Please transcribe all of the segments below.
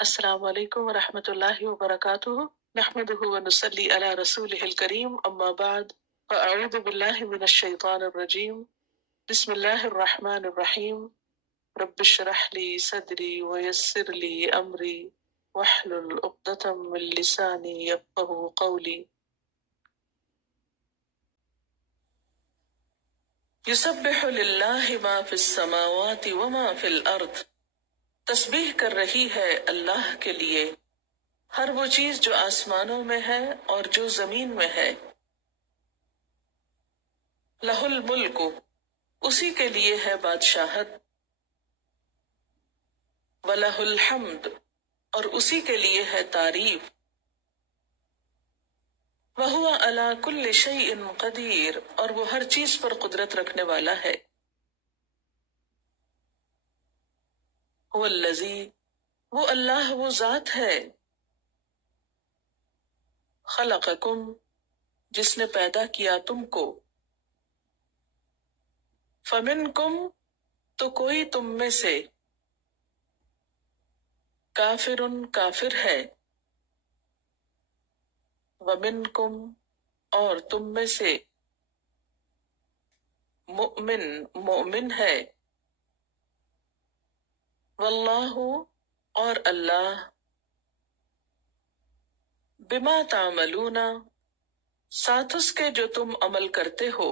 السلام علیکم ورحمۃ اللہ وبرکاتہ نحمده ونصلی علی رسوله الکریم اما بعد فاعوذ باللہ من الشیطان الرجیم بسم اللہ الرحمن الرحیم رب اشرح لی صدری ویسر لی امری واحلل عقدۃ من لسانی یفقهوا قولی یسبح للہ ما فی السماوات وما فی الارض، تسبیح کر رہی ہے اللہ کے لیے ہر وہ چیز جو آسمانوں میں ہے اور جو زمین میں ہے۔ لہ الملک، اسی کے لیے ہے بادشاہت، وَلَہ الحمد، اور اسی کے لیے ہے تعریف، وَهُوَ عَلَى كُلِّ شَيْءٍ قدیر، اور وہ ہر چیز پر قدرت رکھنے والا ہے۔ هو الذی، وہ اللہ وہ ذات ہے، خلقکم، جس نے پیدا کیا تم کو، فمنکم، تو کوئی تم میں سے، کافر کافر ہے، ومنکم، اور تم میں سے، مؤمن مومن ہے، واللہ، اور اللہ، بما تعملون، ساتھ اس کے جو تم عمل کرتے ہو،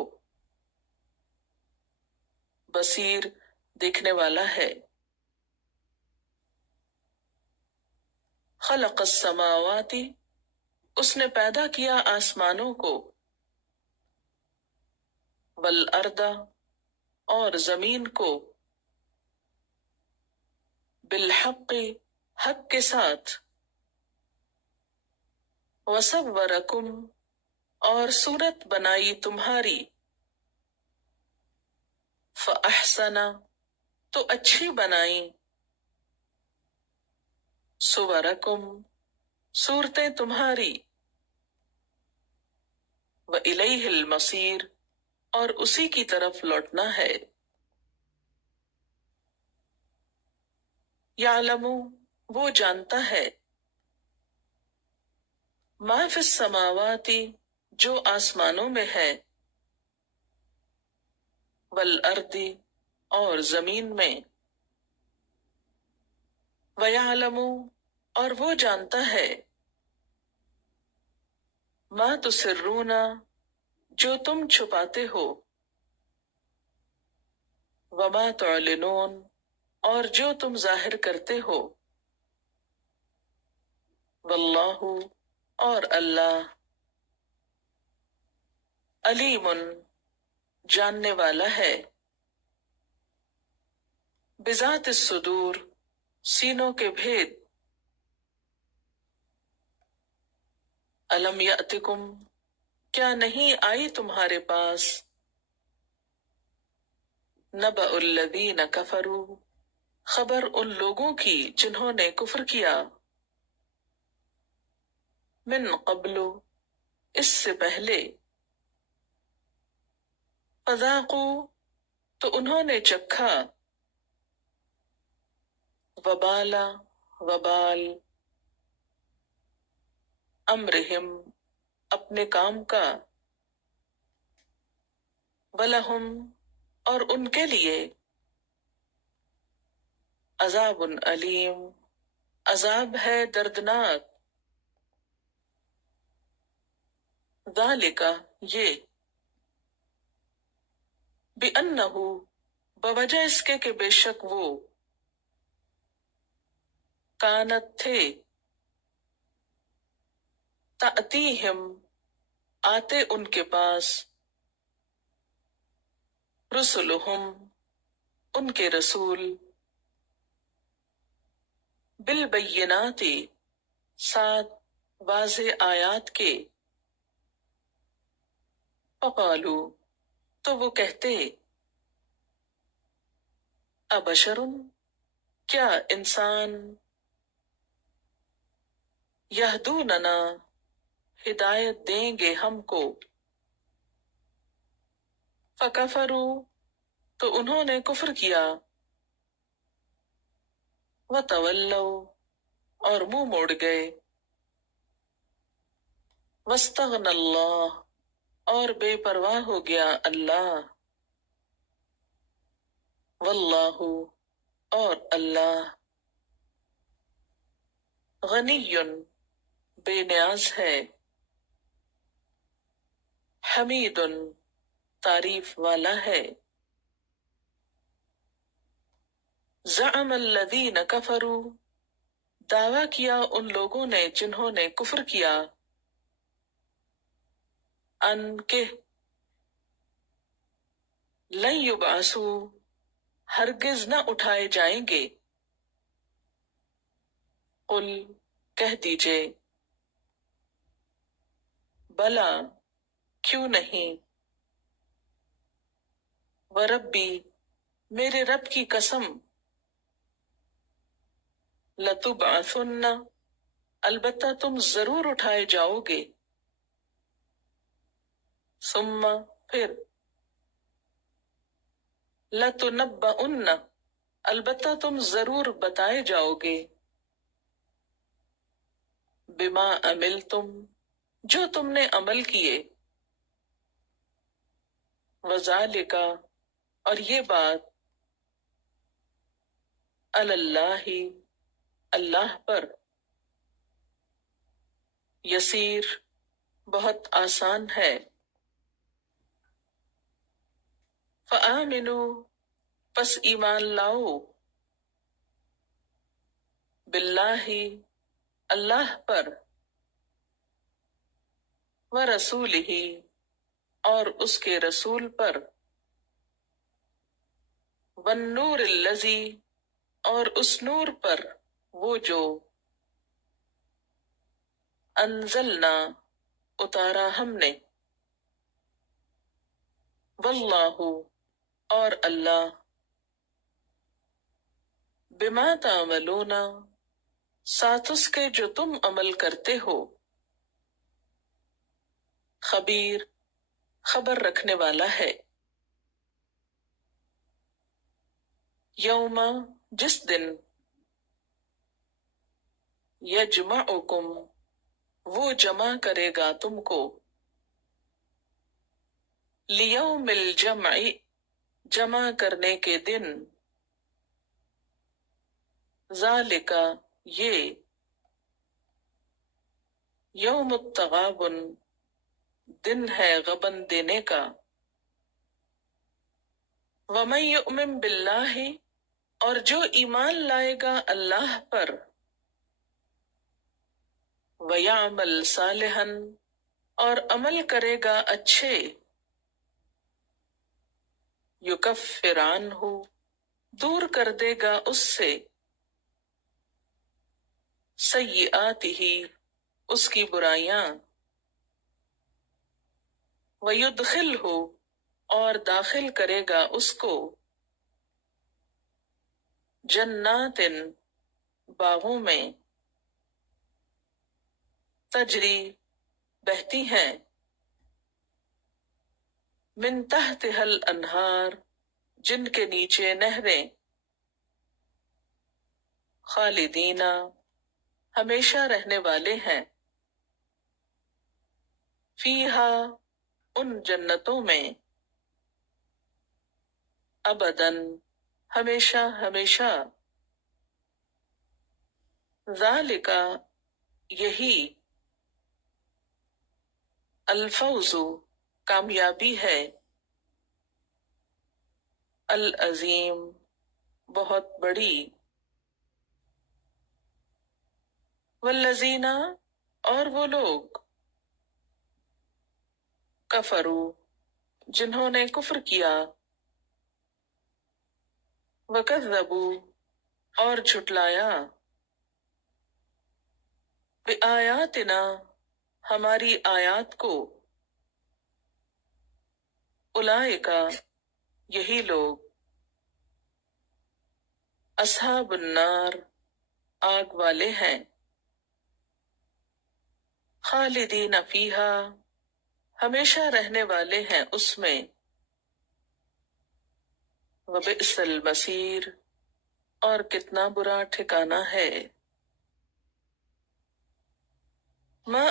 بصیر، دیکھنے والا ہے۔ خلق السماوات، اس نے پیدا کیا آسمانوں کو، والارض، اور زمین کو، بالحق، حق کے ساتھ، وصورکم، اور صورت بنائی تمہاری، فاحسن، تو اچھی بنائی، صورکم، صورتیں تمہاری، وإلیہ المصیر، اور اسی کی طرف لوٹنا ہے۔ یعلم، وہ جانتا ہے، ما فی السماوات، جو آسمانوں میں ہے، والارض، اور زمین میں، ویعلم، اور وہ جانتا ہے، ما تسرون، جو تم چھپاتے ہو، وما تعلنون، اور جو تم ظاہر کرتے ہو، واللہ، اور اللہ، علیم، جاننے والا ہے، بذات الصدور، سینوں کے بھید، الم یأتکم، کیا نہیں آئی تمہارے پاس، نبأ الذین کفروا، خبر ان لوگوں کی جنہوں نے کفر کیا، من قبل، اس سے پہلے، فذاقوا، تو انہوں نے چکھا، وبال، وبال، امرہم، اپنے کام کا، ولہم، اور ان کے لیے، عذاب علیم، عذاب ہے دردناک، ذالک، یہ، بأنہ، بوجہ اس کے کہ بے شک وہ، کانت تھے، تأتیہم، آتے ان کے پاس، رسلہم، ان کے رسول، بالبینات، ساتھ واضح آیات کے، فقالو، تو وہ کہتے، ابشر، کیا انسان، یہدوننا، ہدایت دیں گے ہم کو، فکفروا، تو انہوں نے کفر کیا، وتولوا، اور منہ موڑ گئے. واستغنى اللہ، اور بے پرواہ ہو گیا اللہ. واللہ، اور اللہ. غنی، بے نیاز ہے. حمید، تعریف والا ہے. زعم الذین کفروا، دعویٰ کیا ان لوگوں نے جنہوں نے کفر کیا. ان کہ لن یبعثوا، ہرگز نہ اٹھائے جائیں گے. قل، کہہ دیجئے. بلا، کیوں نہیں. وربی، میرے رب کی قسم. لتبعثن، البتہ تم ضرور اٹھائے جاؤ گے. ثم، پھر. لتنبؤن، البتہ تم ضرور بتائے جاؤ گے. بما عملتم، جو تم نے عمل کیے. وذالک، اور یہ بات. علی اللہ، اللہ پر. یسیر، بہت آسان ہے. فآمنوا، پس ایمان لاؤ. باللہ، اللہ پر. ورسولہ، اور اس کے رسول پر. والنور الذی، اور اس نور پر وہ جو. انزلنا، اتارا ہم نے. واللہ، اور اللہ. بما تعملون، ساتھ اس کے جو تم عمل کرتے ہو. خبیر، خبر رکھنے والا ہے. یوم، جس دن. یجمعکم، وہ جمع کرے گا تم کو. لیوم الجمع، جمع کرنے کے دن. ذالک، یہ. یوم التغابن، دن ہے غبن دینے کا. ومن یؤمن باللہ، اور جو ایمان لائے گا اللہ پر. ویعمل صالحا، اور عمل کرے گا اچھے. یکفر عنہ، دور کر دے گا اس سے. سیئاتہ، اس کی برائیاں. ویدخلہ، اور داخل کرے گا اس کو. جنات، باغوں میں. تجری، بہتی ہیں. من تحتها الانہار، جن کے نیچے نہریں. خالدین، ہمیشہ رہنے والے ہیں. فیہا، ان جنتوں میں. ابداً، ہمیشہ ہمیشہ. ذالک، یہی. الفوز، کامیابی ہے. العظیم، بہت بڑی. والذین، اور وہ لوگ. کفروا، جنہوں نے کفر کیا. وکذبوا، اور جھٹلایا. بآیاتنا، ہماری آیات کو. اولئک، یہی لوگ. اصحاب النار، آگ والے ہیں. خالدین فیہا، ہمیشہ رہنے والے ہیں اس میں. وبئس المصیر، اور کتنا برا ٹھکانہ ہے. ما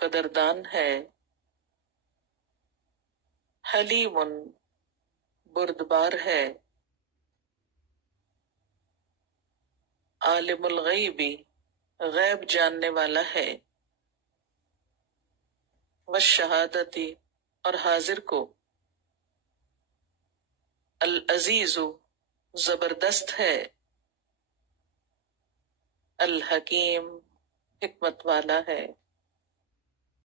قدردان ہے، حلیم بردبار ہے، عالم الغیبی غیب جاننے والا ہے، والشہادتی اور حاضر کو، العزیز زبردست ہے، الحکیم حکمت والا ہے۔